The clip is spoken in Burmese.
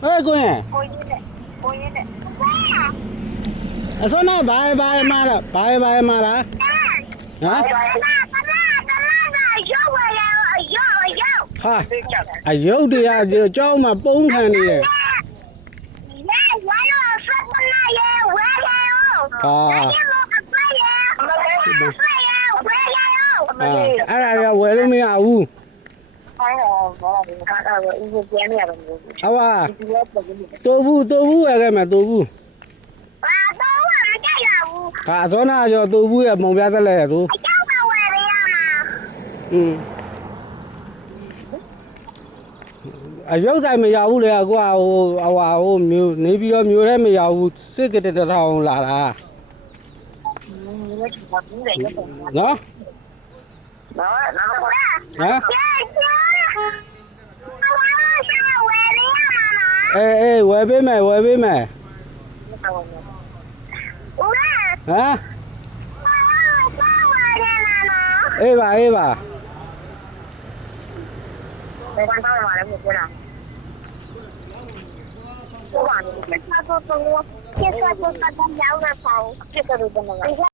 哎，姑爷，过年的，说那白妈了，白妈了，啊？哈，哎，有的呀，就找嘛崩开的。啊。အဲ့ဒါကဝယ်လို့မရဘူးဟုတ်ပါတိုးဘူးရခဲ့မယ်တိုးဘူးဟာအစောနာကျော်တိုးဘူးရမုံပြသက်လဲသူအရုပ်ဆိုင်မရဘူးလေကွာဟိုမျိုးနေပြီးတော့မျိုးထဲမရဘူးစစ်ကတထောင်လာတာနော်ဟမ်အေးဝယ်ပေးမယ်ဟမ်အေးပါ没看到了吗？没过来。我忘了，介绍介绍他聊的好，这个都不能。